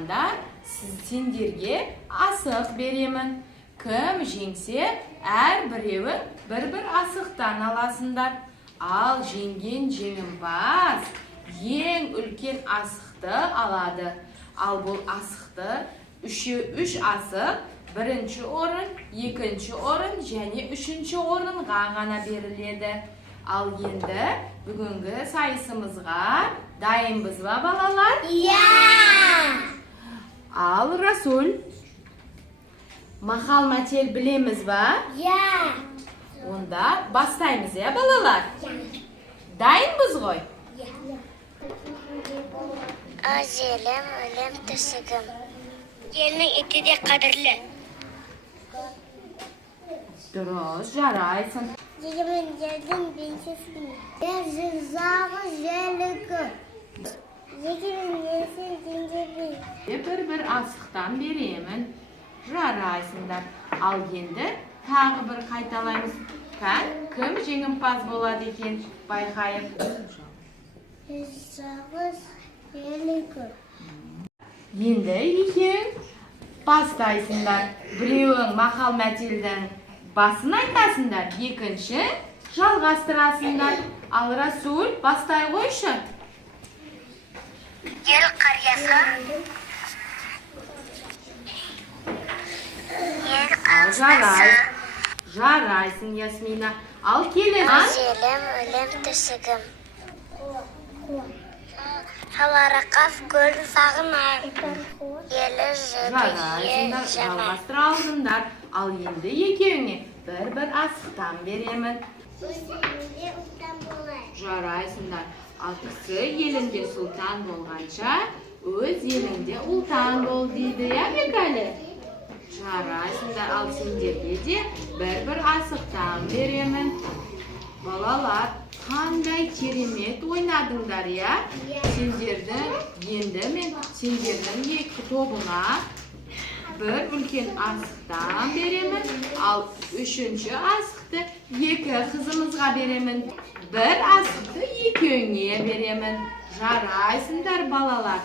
болғанда сендерге асық беремін. Кім жеңсе, әр біреуі бір асықтан аласыңдар. Ал жеңген жеңімпаз ең үлкен асықты алады. Ал бұл асықты үш асық, бірінші орын, екінші орын және үшінші орынға ғана беріледі. Ал енді бүгінгі сайысымызға дайынбыз ба, балалар? Иә! Ал Расул, мақал-мәтел білеміз ба? Иә! Онда бастаймыз, балалар? Дайынбыз ғой? Аз елім, өлім түсігім. Елінің еті де қадірлі. Дұрыс, жарайсың. Жегімін жердің беншесін. Жырзағы желігі. Жегімін есін жеңгебей. Бір асықтан беремін. Жарайсыңдар. Ал енді тағы бір қайталаймыз. Кім жеңімпаз болады екен? Байқайық. Жырзағы желігі. Енді екең бастайсыңдар. Біреуің мақал-мәтелдің басын айтасыңдар, екінші жалғастырасыңдар. Ал Расул, бастай қойшы. Ел қариясы. Жарайсың, Ясмина. Ал келесі. Аз елім, өлім түсігім. Халарақaf көл сағынар. Елі Жарайсыңдар, жалғастыра алдыңдар. Ал енді екеуіңе бір асықтан беремін. Жарайсыңдар. Ал кісі елінде сұлтан болғанша, өз елінде ұлтан бол дейді, бекәлі? Жарайсыңдар. Ал сендерге де бір асықтан беремін. Балалар, қандай керемет ойнадыңдар, Енді мен сендердің екі тобыңа бір үлкен асықтан беремін, ал үшінші асықты екі қызымызға беремін. Бір асықты екеуіңе беремін. Жарайсыңдар, балалар.